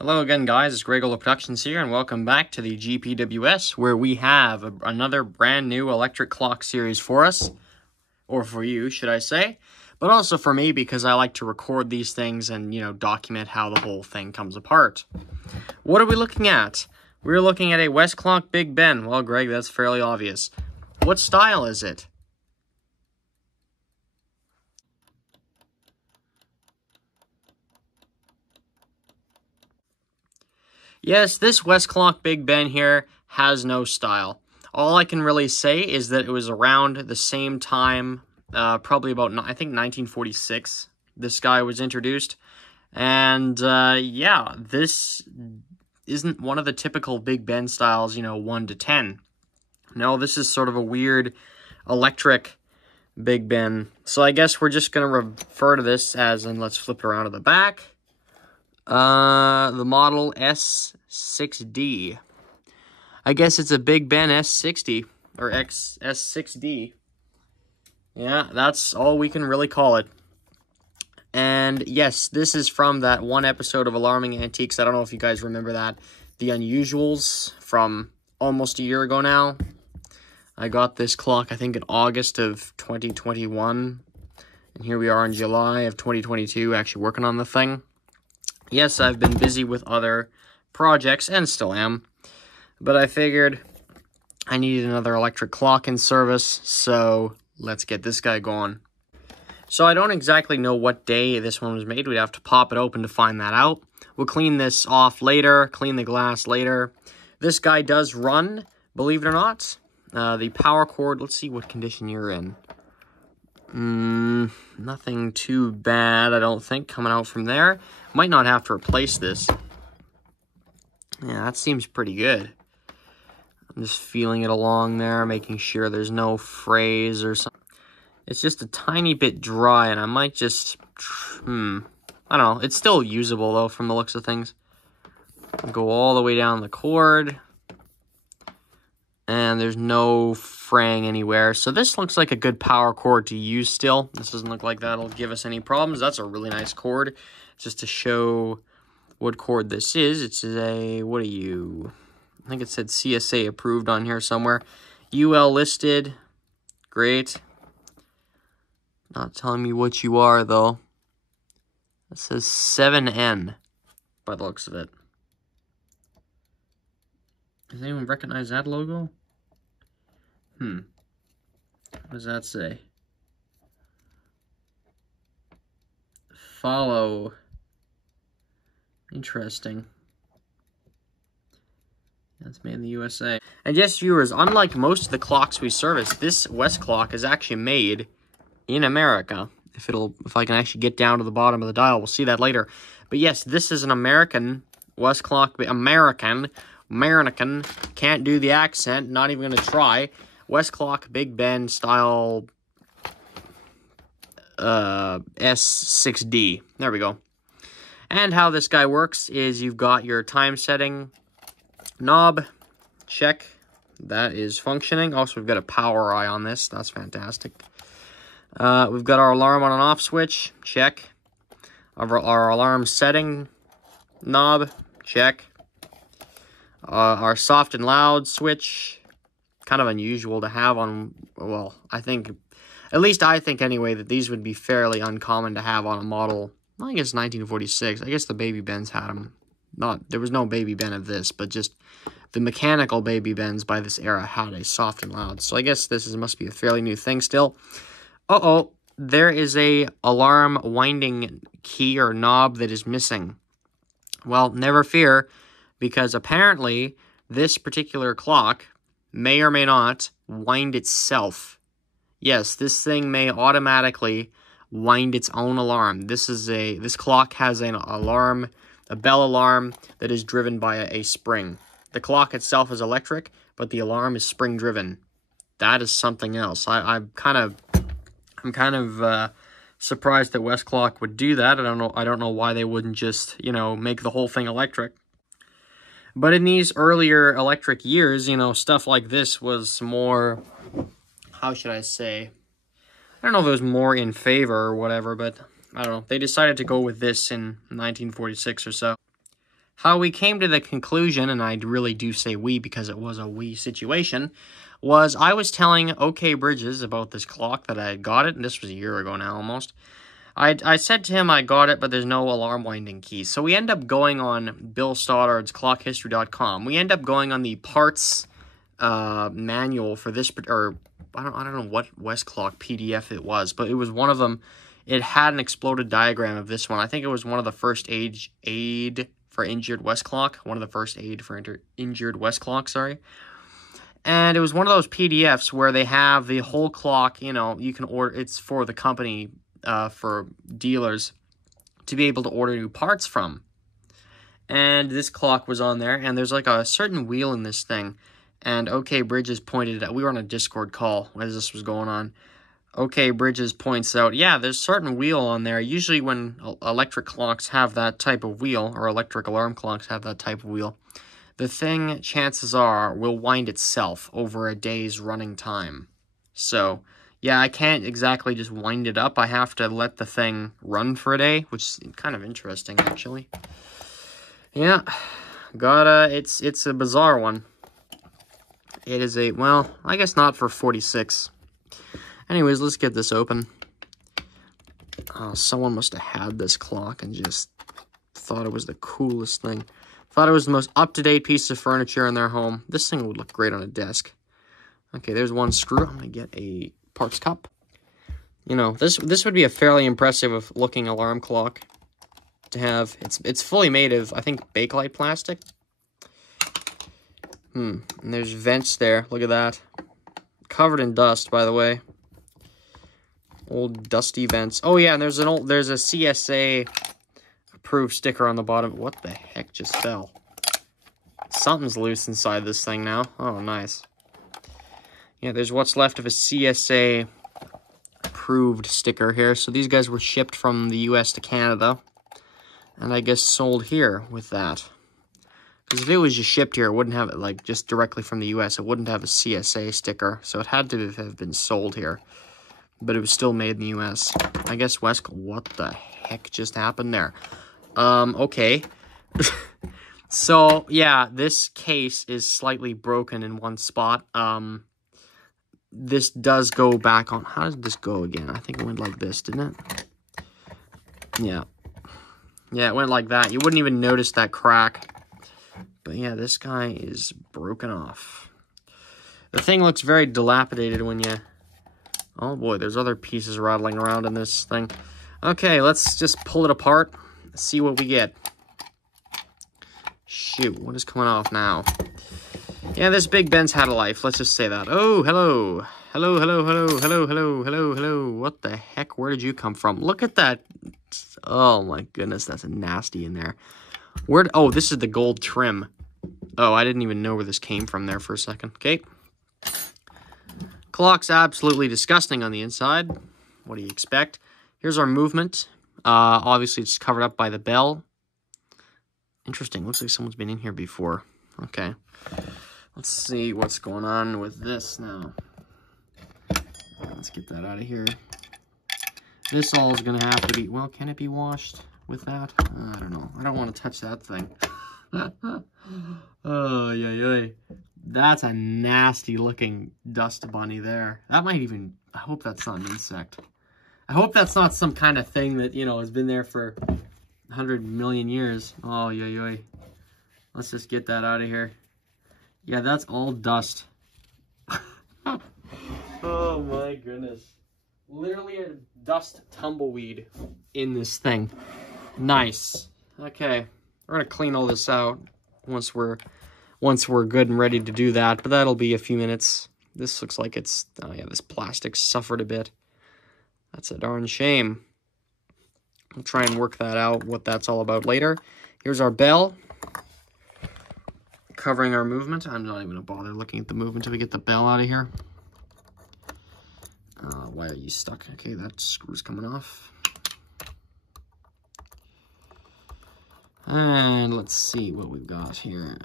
Hello again, guys. It's Gregola Productions here, and welcome back to the GPWS, where we have another brand new electric clock series for us, or for you, should I say, but also for me, because I like to record these things and, document how the whole thing comes apart. What are we looking at? We're looking at a Westclox Big Ben. Well, Greg, that's fairly obvious. What style is it? Yes, this Westclox Big Ben here has no style. All I can really say is that it was around the same time, probably about, I think, 1946, this guy was introduced. And, yeah, this isn't one of the typical Big Ben styles, 1 to 10. No, this is sort of a weird electric Big Ben. So I guess we're just going to refer to this as, and let's flip it around to the back. The model S6-D. I guess it's a Big Ben S60, or S6-D. Yeah, that's all we can really call it. And yes, this is from that one episode of Alarming Antiques. I don't know if you guys remember that. The Unusuals, from almost a year ago now. I got this clock, I think, in August of 2021. And here we are in July of 2022, actually working on the thing. Yes, I've been busy with other projects, and still am, but I figured I needed another electric clock in service, so let's get this guy going. So I don't exactly know what day this one was made. We'd have to pop it open to find that out. We'll clean this off later, clean the glass later. This guy does run, believe it or not. The power cord, let's see what condition you're in. Nothing too bad, I don't think, coming out from there. Might not have to replace this. Yeah, that seems pretty good. I'm just feeling it along there, making sure there's no frays or something. It's just a tiny bit dry, and I might just, I don't know. It's still usable, though, from the looks of things. Go all the way down the cord. And there's no fraying anywhere. So this looks like a good power cord to use still. This doesn't look like that'll give us any problems. That's a really nice cord. Just to show what cord this is. It's a, what are you? I think it said CSA approved on here somewhere. UL listed. Great. Not telling me what you are, though. It says 7N by the looks of it. Does anyone recognize that logo? What does that say? Follow. Interesting. That's made in the USA. And yes, viewers, unlike most of the clocks we service, this Westclox is actually made in America. If I can actually get down to the bottom of the dial, we'll see that later. But yes, this is an American Westclox. American, can't do the accent, not even going to try. Westclox Big Ben style S6-D. There we go. And how this guy works is you've got your time setting knob. Check. That is functioning. Also, we've got a power eye on this. That's fantastic. We've got our alarm on and off switch. Check. Our alarm setting knob. Check. Our soft and loud switch, kind of unusual to have on, well, I think, at least I think anyway, that these would be fairly uncommon to have on a model, I guess 1946. I guess the Baby Bens had them. There was no Baby Ben of this, but just the mechanical Baby Bens by this era had a soft and loud. So I guess must be a fairly new thing still. Uh-oh, there is a alarm winding key or knob that is missing. Well, never fear, because apparently this particular clock may or may not wind itself. Yes, this thing may automatically wind its own alarm. This clock has an alarm, a bell alarm that is driven by a spring. The clock itself is electric, but the alarm is spring driven. That is something else. I'm kind of surprised that Westclox would do that. I don't know why they wouldn't just, make the whole thing electric. But in these earlier electric years, stuff like this was more, how should I say? I don't know if it was more in favor or whatever, but I don't know. They decided to go with this in 1946 or so. How we came to the conclusion, and I really do say we because it was a we situation, was I was telling OK Bridges about this clock that I had got it, and this was a year ago now almost. I said to him I got it, but there's no alarm winding key. So we end up going on Bill Stoddard's clockhistory.com. We end up going on the parts manual for this, or I don't know what Westclox PDF it was, but it was one of them. It had an exploded diagram of this one. I think it was one of the first aid for injured Westclox. One of the first aid for injured Westclox, sorry. And it was one of those PDFs where they have the whole clock, you know, you can order, it's for the company, for dealers to be able to order new parts from. And this clock was on there, and there's like a certain wheel in this thing. And OK Bridges pointed it out. We were on a Discord call as this was going on. OK Bridges points out, yeah, there's a certain wheel on there. Usually when electric clocks have that type of wheel, or electric alarm clocks have that type of wheel, the thing, chances are, will wind itself over a day's running time. So, yeah, I can't exactly just wind it up. I have to let the thing run for a day, which is kind of interesting, actually. Yeah, it's a bizarre one. It is a, well, I guess not for 46. Anyways, let's get this open. Someone must have had this clock and just thought it was the coolest thing. Thought it was the most up-to-date piece of furniture in their home. This thing would look great on a desk. Okay, there's one screw. I'm going to get a parts cup. You know, this would be a fairly impressive looking alarm clock to have. It's fully made of, I think, Bakelite plastic. And there's vents there. Look at that. Covered in dust, by the way. Old dusty vents. Oh yeah, and there's a CSA approved sticker on the bottom. What the heck just fell? Something's loose inside this thing now. Oh, nice. Yeah, there's what's left of a CSA approved sticker here. So these guys were shipped from the US to Canada, and I guess sold here with that. Because if it was just shipped here, it wouldn't have it, like, just directly from the US. It wouldn't have a CSA sticker, so it had to have been sold here. But it was still made in the US. I guess what the heck just happened there? Okay. So, yeah, this case is slightly broken in one spot. This does go back on, how did this go again? I think it went like this, didn't it? Yeah. Yeah, it went like that. You wouldn't even notice that crack. But yeah, this guy is broken off. The thing looks very dilapidated when you... Oh boy, there's other pieces rattling around in this thing. Okay, let's just pull it apart. See what we get. Shoot, what is coming off now? Yeah, this Big Ben's had a life. Let's just say that. Oh, hello. Hello, hello, hello, hello, hello, hello, hello. What the heck? Where did you come from? Look at that. Oh my goodness, that's nasty in there. Oh, this is the gold trim. Oh, I didn't even know where this came from there for a second. Okay. Clock's absolutely disgusting on the inside. What do you expect? Here's our movement. Obviously, it's covered up by the bell. Interesting. Looks like someone's been in here before. Okay. Let's see what's going on with this now. Let's get that out of here. This all is going to have to be... Well, can it be washed with that? I don't know. I don't want to touch that thing. Oh, yeah. That's a nasty looking dust bunny there. That might even... I hope that's not an insect. I hope that's not some kind of thing that, you know, has been there for 100 million years. Oh, yeah. Let's just get that out of here. Yeah, that's all dust. Oh, my goodness. Literally a dust tumbleweed in this thing. Nice. Okay. We're going to clean all this out once we're good and ready to do that, but that'll be a few minutes. This looks like it's, oh yeah, this plastic suffered a bit. That's a darn shame. We'll try and work that out, what that's all about later. Here's our bell. Covering our movement. I'm not even going to bother looking at the movement until we get the bell out of here. Why are you stuck? Okay, that screw's coming off. And let's see what we've got here.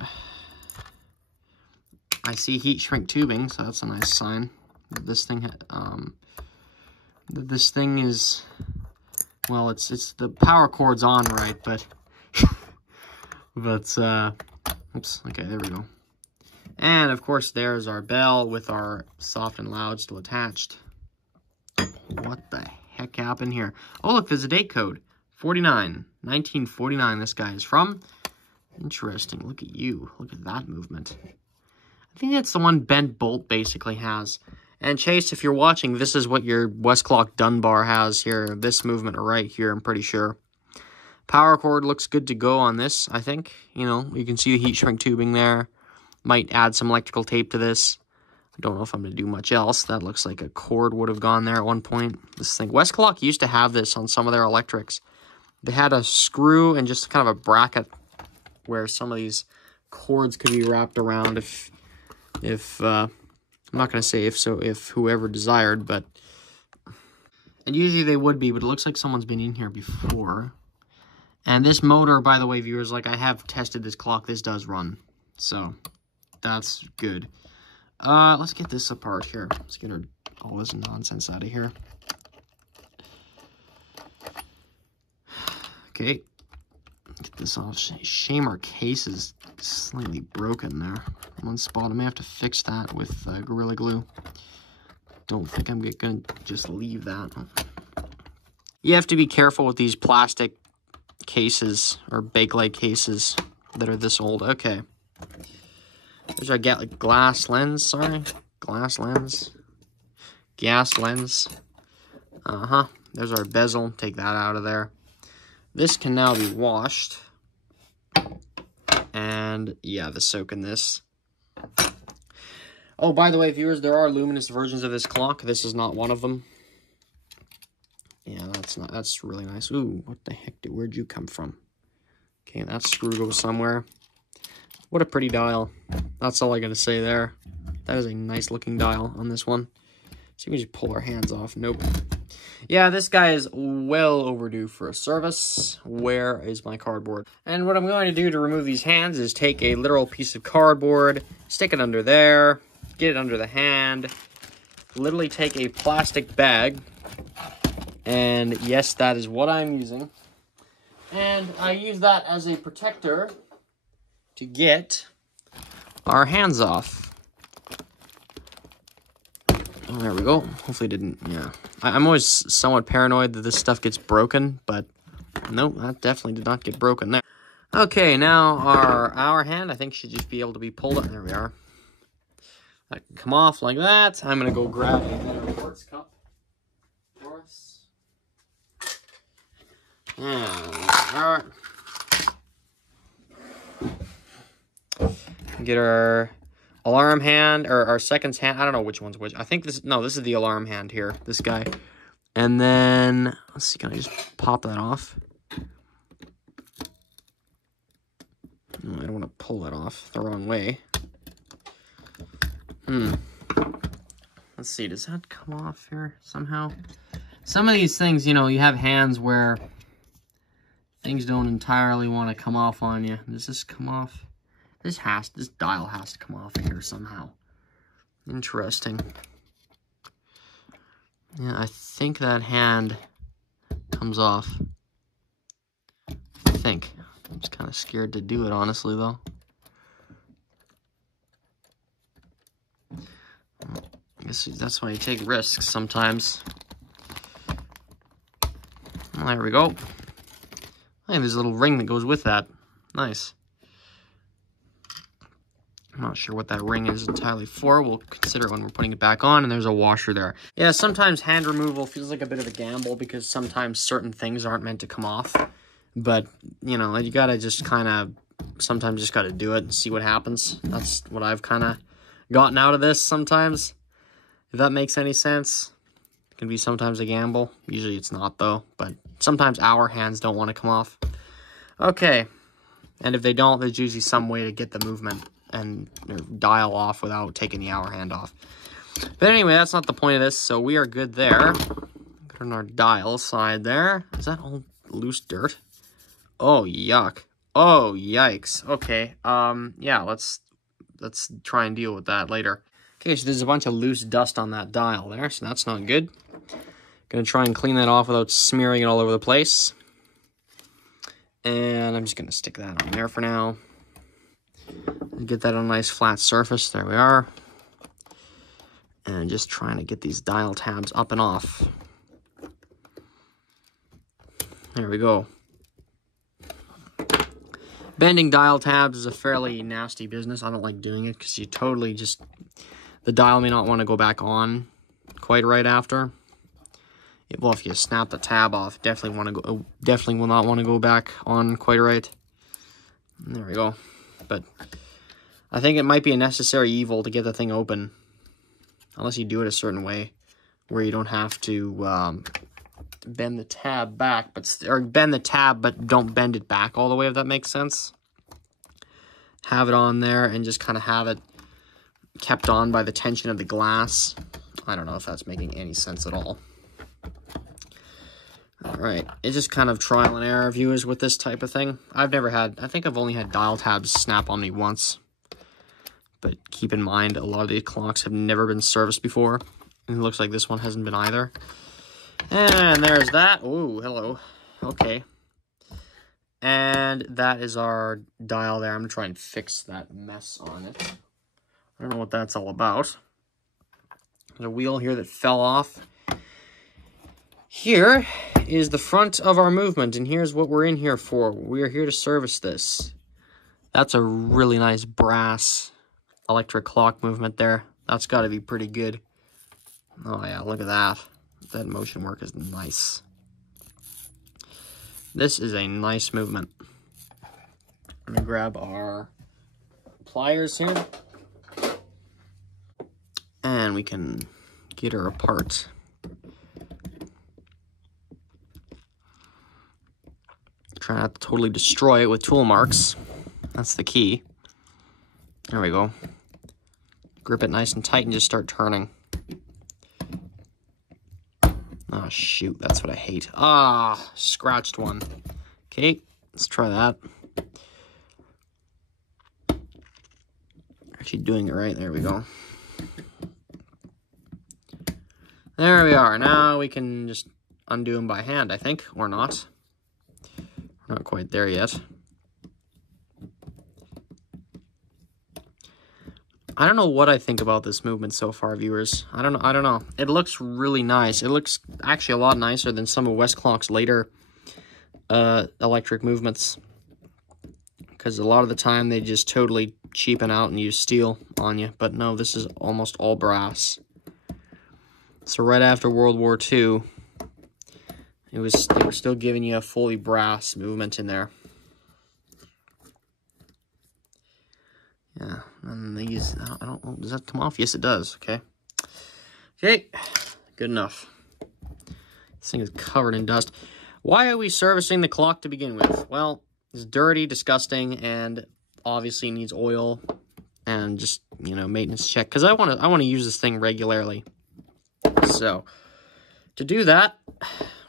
I see heat shrink tubing, so that's a nice sign. This thing, this thing is, well, it's the power cord's on right, but But, oops, okay, there we go. And, of course, there's our bell with our soft and loud still attached. What the heck happened here? Oh, look, there's a date code. 1949 this guy is from. Interesting. Look at you. Look at that movement. I think that's the one bent bolt basically has. And Chase, if you're watching, this is what your Westclox Dunbar has here. This movement right here, I'm pretty sure. Power cord looks good to go on this, I think. You know, you can see the heat shrink tubing there. Might add some electrical tape to this. I don't know if I'm going to do much else. That looks like a cord would have gone there at one point. This thing. Westclox used to have this on some of their electrics. They had a screw and just kind of a bracket where some of these cords could be wrapped around if I'm not going to say if whoever desired, but... And usually they would be, but it looks like someone's been in here before. And this motor, by the way, viewers, like I have tested this clock, this does run. So, that's good. Let's get this apart here. Let's get all this nonsense out of here. Okay. Get this off. Shame our case is slightly broken there. One spot. I may have to fix that with Gorilla Glue. Don't think I'm going to just leave that. You have to be careful with these plastic cases or Bakelite cases that are this old. Okay. There's our glass lens, sorry. Glass lens. Gas lens. There's our bezel. Take that out of there. This can now be washed. And, yeah, the soak in this. Oh, by the way, viewers, there are luminous versions of this clock. This is not one of them. Yeah, that's really nice. Ooh, what the heck, where'd you come from? Okay, that screw goes somewhere. What a pretty dial. That's all I gotta say there. That is a nice looking dial on this one. So we can just pull our hands off. Nope. Yeah, this guy is well overdue for a service. Where is my cardboard? And what I'm going to do to remove these hands is take a literal piece of cardboard, stick it under there, get it under the hand, literally take a plastic bag, and yes, that is what I'm using. And I use that as a protector to get our hands off. Oh, there we go. Hopefully it didn't, yeah. I'm always somewhat paranoid that this stuff gets broken, but no, that definitely did not get broken there. Okay, now our hand, I think, should just be able to be pulled up. There we are. That can come off like that. I'm going to go grab a better quartz cup for us. And get our alarm hand, or our seconds hand. I don't know which one's which. I think this is the alarm hand here, this guy. And then, let's see, can I just pop that off? No, I don't want to pull that off the wrong way. Let's see, does that come off here somehow? Some of these things, you know, you have hands where things don't entirely want to come off on you. Does this come off? This dial has to come off here somehow. Interesting. Yeah, I think that hand comes off. I think. I'm just kind of scared to do it, honestly, though. I guess that's why you take risks sometimes. Well, there we go. Hey, there's a little ring that goes with that. Nice. I'm not sure what that ring is entirely for. We'll consider it when we're putting it back on, and there's a washer there. Yeah, sometimes hand removal feels like a bit of a gamble because sometimes certain things aren't meant to come off. But, you know, you gotta just kind of, sometimes just gotta do it and see what happens. That's what I've kind of gotten out of this sometimes. If that makes any sense. It can be sometimes a gamble. Usually it's not, though. But sometimes our hands don't want to come off. Okay. And if they don't, there's usually some way to get the movement and dial off without taking the hour hand off. But anyway, that's not the point of this, so we are good there. Good on our dial side there. Is that all loose dirt? Oh, yuck. Oh, yikes. Okay, yeah, let's try and deal with that later. Okay, so there's a bunch of loose dust on that dial there, so that's not good. Gonna try and clean that off without smearing it all over the place. And I'm just going to stick that on there for now. Get that on a nice flat surface. There we are. And just trying to get these dial tabs up and off. There we go. Bending dial tabs is a fairly nasty business. I don't like doing it because you totally just... The dial may not want to go back on quite right after. Well, if you snap the tab off, definitely will not want to go back on quite right. There we go. But I think it might be a necessary evil to get the thing open, unless you do it a certain way, where you don't have to bend the tab back, or bend the tab, but don't bend it back all the way. If that makes sense. Have it on there and just kind of have it kept on by the tension of the glass. I don't know if that's making any sense at all. Alright, it's just kind of trial and error, viewers, with this type of thing. I think I've only had dial tabs snap on me once. But keep in mind, a lot of these clocks have never been serviced before. And it looks like this one hasn't been either. And there's that. Oh, hello. Okay. And that is our dial there. I'm going to try and fix that mess on it. I don't know what that's all about. There's a wheel here that fell off. Here is the front of our movement, and here's what we're in here for. We're here to service this. That's a really nice brass electric clock movement there. That's got to be pretty good. Oh yeah, look at that. That motion work is nice. This is a nice movement. I'm going to grab our pliers here. And we can get her apart. Try not to totally destroy it with tool marks. That's the key. There we go. Grip it nice and tight and just start turning. Oh, shoot. That's what I hate. Ah, scratched one. Okay, let's try that. Actually doing it right. There we go. There we are. Now we can just undo them by hand, I think, or not. We're not quite there yet. I don't know what I think about this movement so far, viewers. I don't know. It looks really nice. It looks actually a lot nicer than some of Westclox's later electric movements. Because a lot of the time they just totally cheapen out and use steel on you. But no, this is almost all brass. So right after World War II, they were still giving you a fully brass movement in there. Yeah, and these, I don't know, does that come off? Yes, it does, okay. Okay, good enough. This thing is covered in dust. Why are we servicing the clock to begin with? Well, it's dirty, disgusting, and obviously needs oil and just, you know, maintenance check. Because I want to use this thing regularly. So, to do that,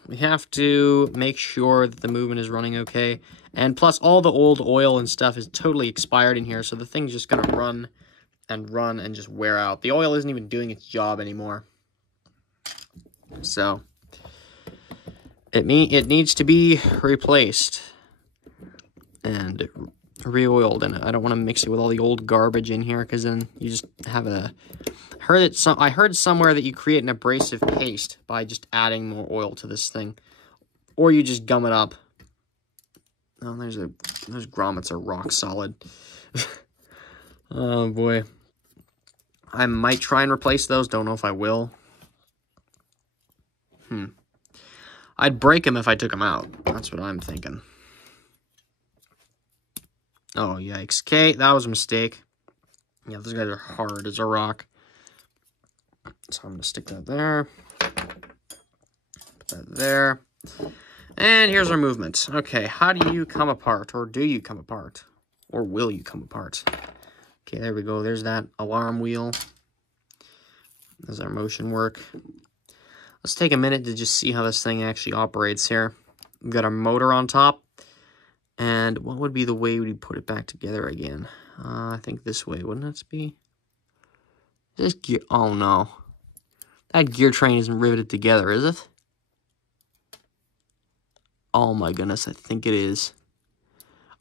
we have to make sure that the movement is running okay. And plus, all the old oil and stuff is totally expired in here, so the thing's just going to run and just wear out. The oil isn't even doing its job anymore. So, it needs to be replaced and re-oiled. And I don't want to mix it with all the old garbage in here, because then you just have a... I heard somewhere that you create an abrasive paste by just adding more oil to this thing. Or you just gum it up. Oh, those grommets are rock solid. Oh, boy. I might try and replace those. Don't know if I will. I'd break them if I took them out. That's what I'm thinking. Oh, yikes. Okay, that was a mistake. Yeah, those guys are hard as a rock. So I'm going to stick that there. Put that there. And here's our movement. Okay, how do you come apart? Or do you come apart? Or will you come apart? Okay, there we go. There's that alarm wheel. There's our motion work. Let's take a minute to just see how this thing actually operates here. We've got our motor on top. And what would be the way we put it back together again? I think this way, wouldn't it be? This gear... Oh, no. That gear train isn't riveted together, is it? Oh, my goodness, I think it is.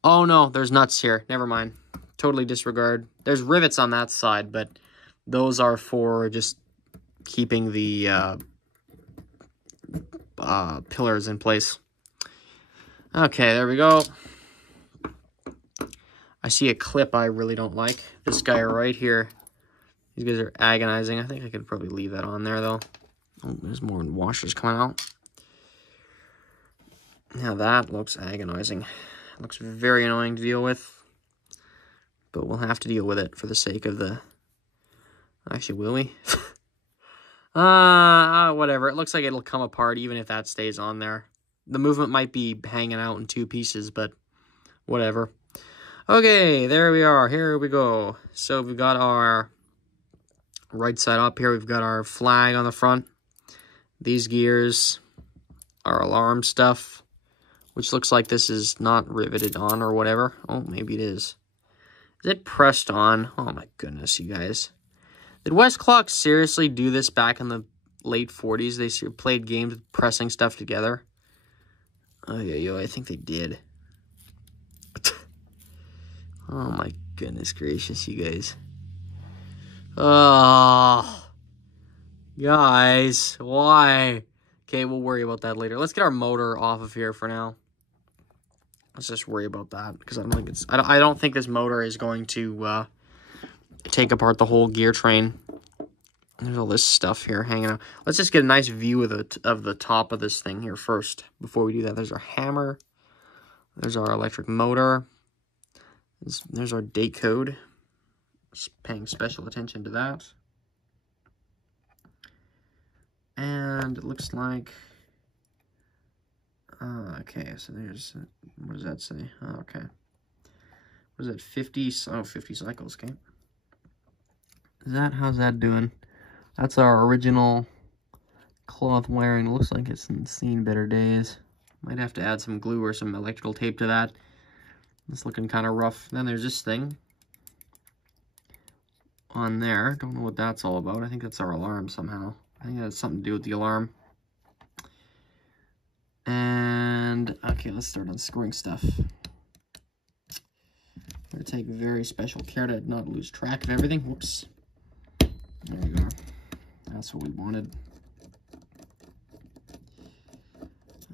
Oh, no, there's nuts here. Never mind. Totally disregard. There's rivets on that side, but those are for just keeping the pillars in place. Okay, there we go. I see a clip I really don't like. This guy right here. These guys are agonizing. I think I could probably leave that on there, though. Oh, there's more washers coming out. Now that looks agonizing. It looks very annoying to deal with. But we'll have to deal with it for the sake of the... Actually, will we? Whatever. It looks like it'll come apart even if that stays on there. The movement might be hanging out in two pieces, but whatever. Okay, there we are. Here we go. So we've got our right side up here. We've got our flag on the front. These gears, our alarm stuff, which looks like this is not riveted on or whatever. Oh, maybe it is. Is it pressed on? Oh my goodness, you guys. Did Westclox seriously do this back in the late 40s? They played games with pressing stuff together. Oh, yeah, I think they did. Oh my goodness gracious, you guys. Oh, guys, why? Okay, we'll worry about that later. Let's get our motor off of here for now. Let's just worry about that because I don't think this motor is going to take apart the whole gear train. There's all this stuff here hanging out. Let's just get a nice view of the top of this thing here first. Before we do that, there's our hammer. There's our electric motor. There's our date code. Just paying special attention to that. And it looks like... okay, so there's... what does that say? Oh, okay. What is it? 50... oh, 50 cycles, okay. How's that doing? That's our original cloth wiring. It looks like it's seen better days. Might have to add some glue or some electrical tape to that. It's looking kind of rough. Then there's this thing on there. Don't know what that's all about. I think that's our alarm somehow. I think that's something to do with the alarm. And, okay, let's start unscrewing stuff. I'm going to take very special care to not lose track of everything. Whoops. There we go. That's what we wanted.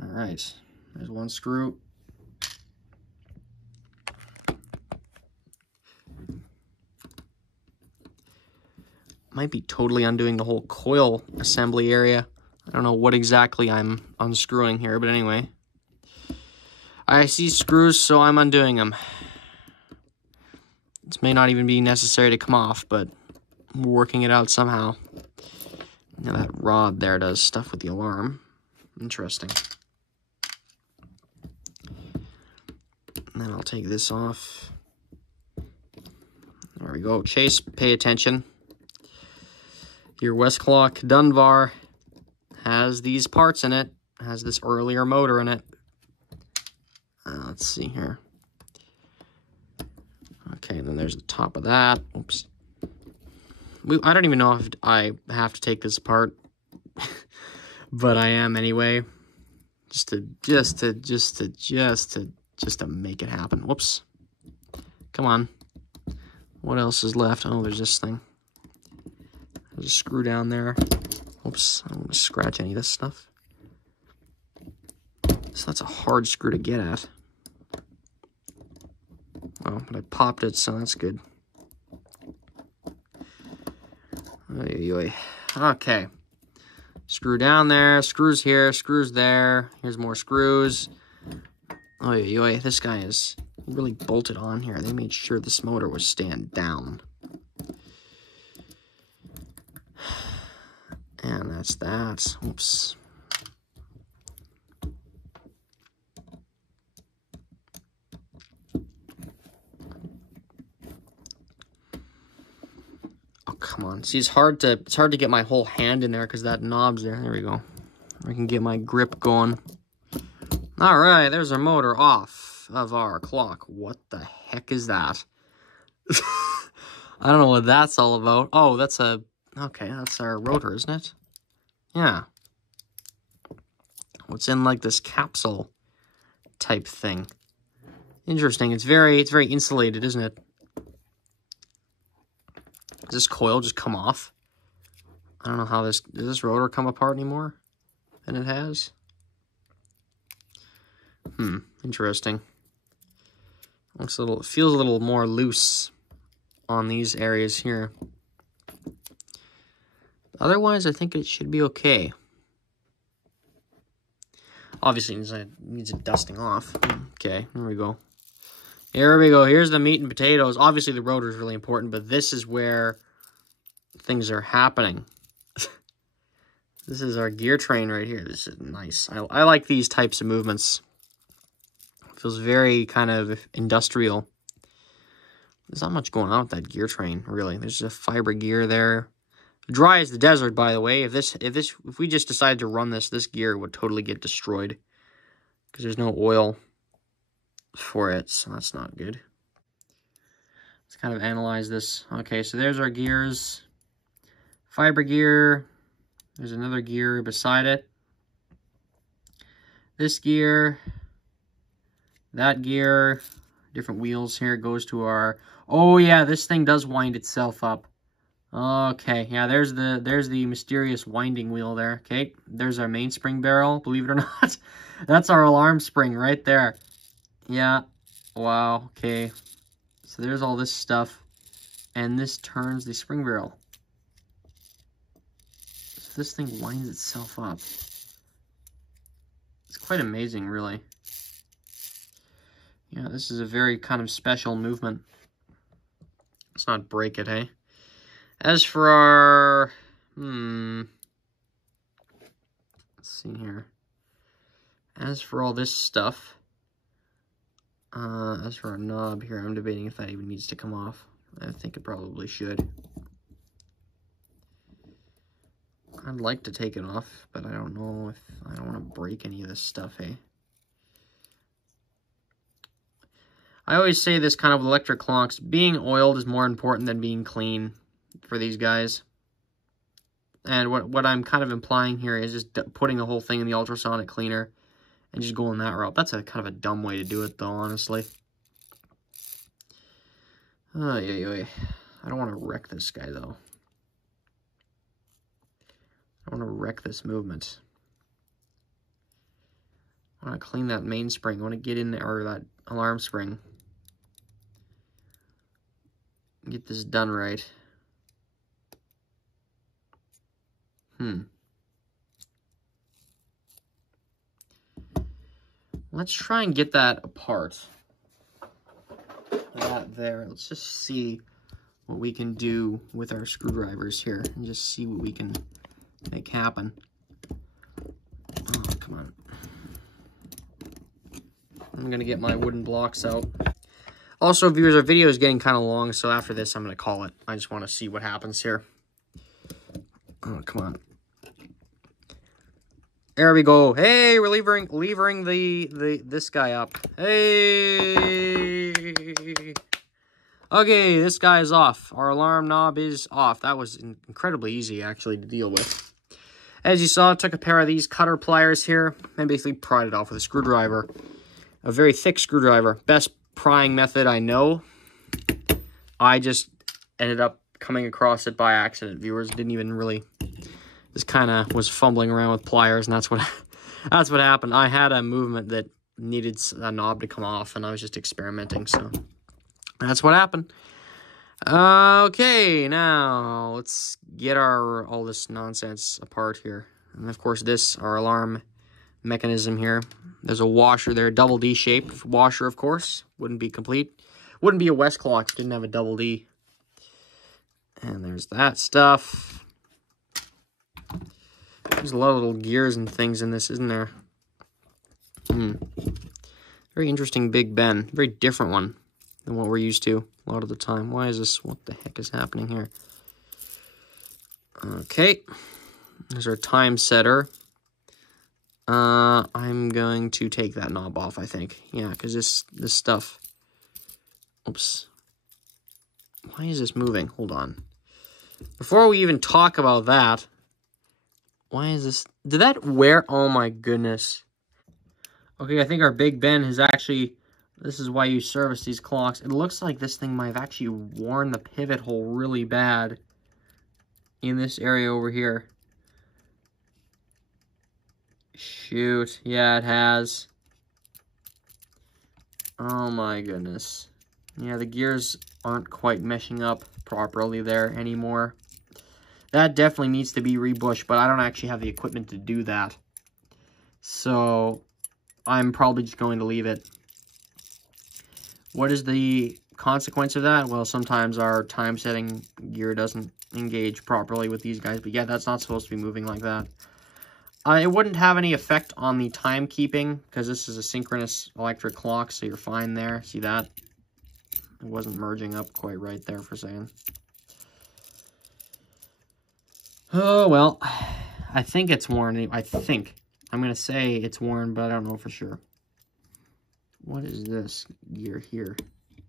Alright. There's one screw. Might be totally undoing the whole coil assembly area. I don't know what exactly I'm unscrewing here, but anyway. I see screws, so I'm undoing them. This may not even be necessary to come off, but we're working it out somehow. Now that rod there does stuff with the alarm. Interesting. And then I'll take this off. There we go. Chase, pay attention. Your Westclox Dunbar has these parts in it. Has this earlier motor in it. Let's see here. Okay, then there's the top of that. Oops. I don't even know if I have to take this apart, but I am anyway. Just to make it happen. Whoops. Come on. What else is left? Oh, there's this thing. There's a screw down there. Oops, I don't want to scratch any of this stuff. So that's a hard screw to get at. Oh, but I popped it, so that's good. Okay. Screw down there, screws here, screws there. Here's more screws. This guy is really bolted on here. They made sure this motor was staying down. And that's that. Oops. Oh, come on. See, it's hard to get my whole hand in there because that knob's there. There we go. I can get my grip going. All right, there's our motor off of our clock. What the heck is that? I don't know what that's all about. Oh, that's our rotor, isn't it? Yeah. What's in like this capsule type thing? Interesting. It's very insulated, isn't it? Does this coil just come off? I don't know how does this rotor come apart anymore than it has? Interesting. Looks a little, feels a little more loose on these areas here. Otherwise, I think it should be okay. Obviously, it needs a dusting off. Okay, here we go. Here we go. Here's the meat and potatoes. Obviously, the rotor is really important, but this is where things are happening. This is our gear train right here. This is nice. I like these types of movements. It feels very kind of industrial. There's not much going on with that gear train, really. There's a fiber gear there. Dry as the desert, by the way. If we just decided to run this gear would totally get destroyed because there's no oil for it, so that's not good. Let's kind of analyze this. Okay, so there's our gears. Fiber gear. There's another gear beside it. This gear. That gear. Different wheels here. Goes to our... Oh, yeah, this thing does wind itself up. Okay, yeah, there's the mysterious winding wheel there. Okay, there's our mainspring barrel, believe it or not. That's our alarm spring right there. Yeah, wow, okay. So there's all this stuff, and this turns the spring barrel. So this thing winds itself up. It's quite amazing, really. Yeah, this is a very kind of special movement. Let's not break it, hey? As for our, let's see here. As for all this stuff, as for our knob here, I'm debating if that even needs to come off. I think it probably should. I'd like to take it off, but I don't know if I don't want to break any of this stuff, hey? I always say this kind of electric clocks, being oiled is more important than being clean for these guys. And what I'm kind of implying here is just putting the whole thing in the ultrasonic cleaner and just going that route. That's a kind of a dumb way to do it, though, honestly. Oh, yeah. I don't want to wreck this guy, though. I want to wreck this movement. I want to clean that mainspring. I want to get in there, or that alarm spring. Get this done right. Let's try and get that apart. That there. Let's just see what we can do with our screwdrivers here and just see what we can make happen. Oh, come on. I'm going to get my wooden blocks out. Also, viewers, our video is getting kind of long, so after this, I'm going to call it. I just want to see what happens here. Oh, come on. There we go. Hey, we're levering this guy up. Hey. Okay, this guy is off. Our alarm knob is off. That was incredibly easy, actually, to deal with. As you saw, I took a pair of these cutter pliers here and basically pried it off with a screwdriver. A very thick screwdriver. Best prying method I know. I just ended up coming across it by accident. Viewers didn't even really... Just kind of was fumbling around with pliers, and that's what happened. I had a movement that needed a knob to come off, and I was just experimenting, so that's what happened. Okay, now let's get all this nonsense apart here. And of course, our alarm mechanism here. There's a washer there, double D shaped washer, of course. Wouldn't be complete. Wouldn't be a Westclox if it didn't have a double D. And there's that stuff. There's a lot of little gears and things in this, isn't there? Very interesting Big Ben. Very different one than what we're used to a lot of the time. Why is this? What the heck is happening here? Okay. There's our time setter. I'm going to take that knob off, I think. Yeah, because this stuff... Oops. Why is this moving? Hold on. Before we even talk about that... Why is this? Did that wear? Oh my goodness. Okay, I think our Big Ben has actually This is why you service these clocks. It looks like this thing might have actually worn the pivot hole really bad in this area over here. Shoot. Yeah, it has. Oh my goodness. Yeah, the gears aren't quite meshing up properly there anymore. That definitely needs to be rebushed, but I don't actually have the equipment to do that. So, I'm probably just going to leave it. What is the consequence of that? Well, sometimes our time setting gear doesn't engage properly with these guys, but yeah, that's not supposed to be moving like that. It wouldn't have any effect on the timekeeping, because this is a synchronous electric clock, so you're fine there. See that? It wasn't merging up quite right there for a second. Oh, well, I think it's worn. I think. I'm going to say it's worn, but I don't know for sure. What is this gear here?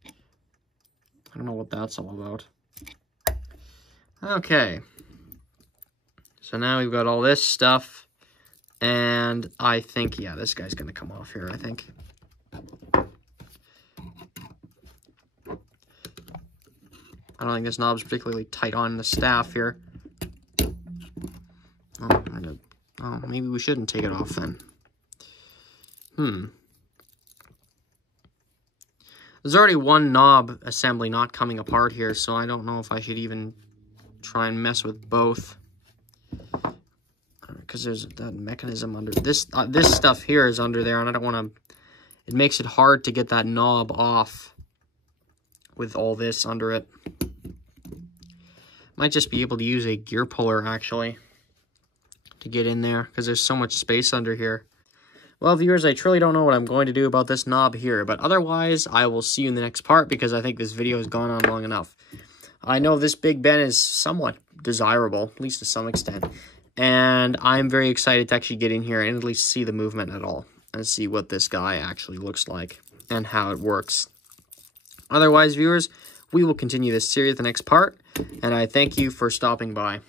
I don't know what that's all about. Okay. So now we've got all this stuff. And I think, yeah, this guy's going to come off here, I think. I don't think this knob's particularly tight on the staff here. Oh, maybe we shouldn't take it off then. There's already one knob assembly not coming apart here, so I don't know if I should even try and mess with both. Because there's that mechanism under this. This stuff here is under there, and I don't want to. It makes it hard to get that knob off with all this under it. Might just be able to use a gear puller actually to get in there because there's so much space under here. Well, viewers, I truly don't know what I'm going to do about this knob here, but otherwise, I will see you in the next part because I think this video has gone on long enough. I know this Big Ben is somewhat desirable, at least to some extent. And I'm very excited to actually get in here and at least see the movement at all. And see what this guy actually looks like. And how it works. Otherwise, viewers, we will continue this series the next part. And I thank you for stopping by.